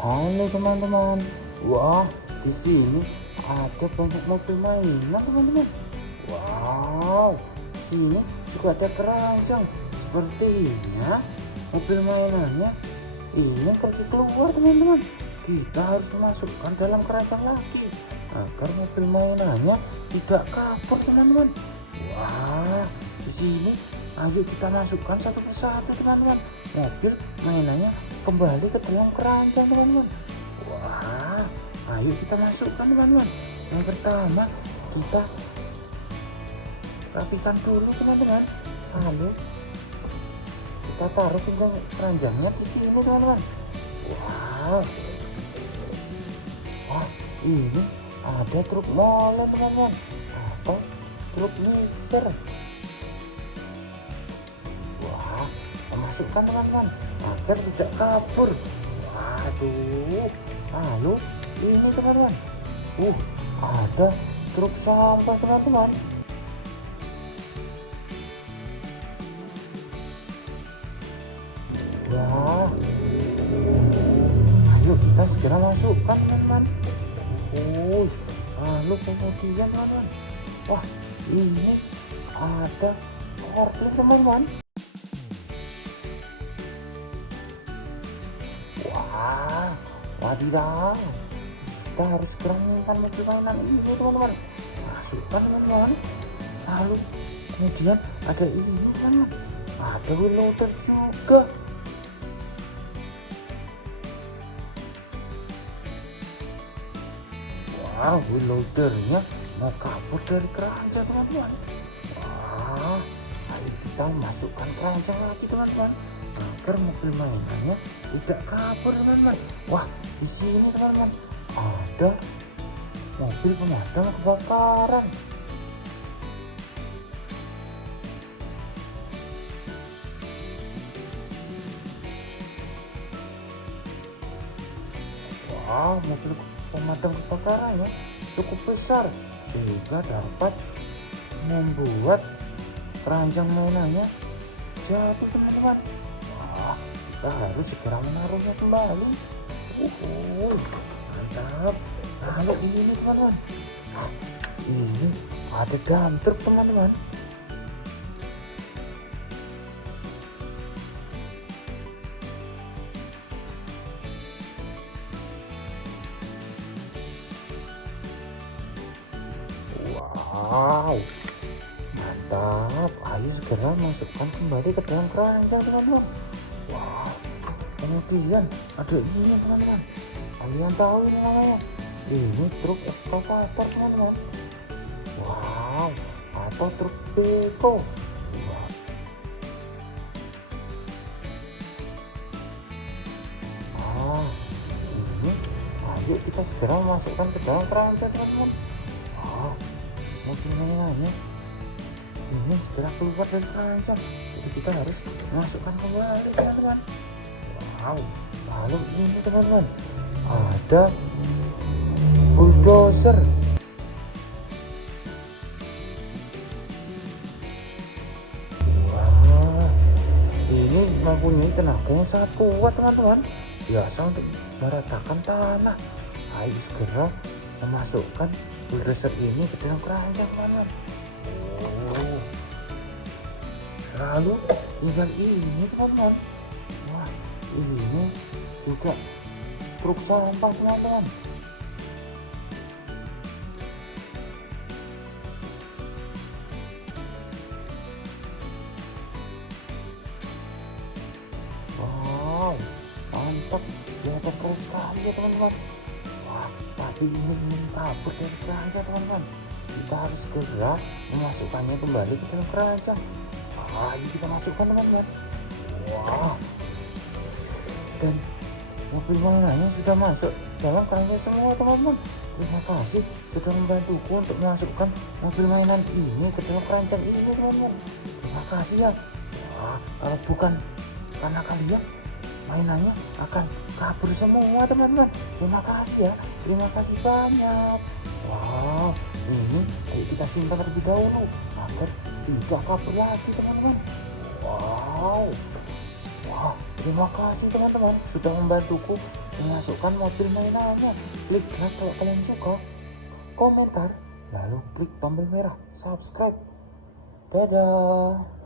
Halo teman-teman. Wah, di sini ada banyak mobil mainan teman-teman. Wow, di sini juga ada keranjang. Sepertinya mobil mainannya ini pergi keluar teman-teman. Kita harus masukkan dalam keranjang lagi agar mobil mainannya tidak kabur teman-teman. Wah, di sini ayo kita masukkan satu persatu teman-teman. Mobil mainannya kembali ke dalam keranjang teman-teman. Wah, ayo kita masukkan teman-teman. Yang pertama kita rapikan dulu teman-teman. Lalu kita taruh keranjangnya di sini teman-teman. Wah, wah, ini ada truk molen teman-teman atau truk mixer. Wah, masukkan teman-teman agar tidak kabur. Waduh, lalu ini teman-teman, ada truk sampah teman-teman. Wah, ayo kita segera masukkan teman-teman. Lalu kemudian teman-teman, wah, ini ada forklift teman-teman. Wah, wadidaw, kita harus segera menyimpan mobil mainan ini teman-teman. Masukkan teman-teman. Lalu kemudian ada ini teman-teman, ada wheel loader juga. Wah, wheel loadernya mau kabur dari keranjang teman-teman. Wah, ayo kita masukkan keranjang lagi teman-teman agar mobil mainannya tidak kabur teman-teman. Wah, di sini teman-teman ada mobil pemadam kebakaran. Wah, mobil pemadam kebakaran ya cukup besar sehingga dapat membuat keranjang mainannya jatuh teman-teman. Wah, kita harus segera menaruhnya kembali. Mantap. Lalu ini teman-teman, ini ada dump truck teman-teman. Wow, mantap. Ayo segera masukkan kembali ke dalam keranjang teman-teman. Wah, kemudian ada ini teman-teman. Kalian tahu ini namanya? Ini truk ekskavator teman-teman. Wow, atau truk beko. Wah. Ini ayo kita segera masukkan ke dalam keranjang teman-teman. Wah, mobil mainannya ini segera keluar dari keranjang. Jadi kita harus masukkan kembali teman-teman. Wow, lalu ini teman-teman ada bulldozer. Wah, ini mempunyai tenaga yang sangat kuat teman-teman, biasa untuk meratakan tanah. Ayo segera memasukkan bulldozer ini ke dalam keranjang teman-teman. Lalu tinggal ini teman-teman. Wah, ini juga truk sampah teman-teman. Wow, mantap, kelihatan keren sekali ya teman-teman. Wah, tapi ini ingin kabur dari keranjang teman-teman. Kita harus segera memasukkannya kembali ke dalam keranjang. Ayo kita masukkan teman-teman. Wah, dan mobil mainannya sudah masuk dalam keranjang semua teman-teman. Terima kasih sudah membantuku untuk memasukkan mobil mainan ini ke dalam keranjang ini teman-teman. Terima kasih ya. Wah, kalau bukan karena kalian, mainannya akan kabur semua teman-teman. Terima kasih ya, terima kasih banyak. Wow, ini ayo kita simpan terlebih dahulu agar tidak kabur lagi teman-teman. Wow, wah, terima kasih teman-teman sudah membantuku memasukkan mobil mainannya. Klik like kalau kalian suka, komentar, lalu klik tombol merah subscribe. Dadah.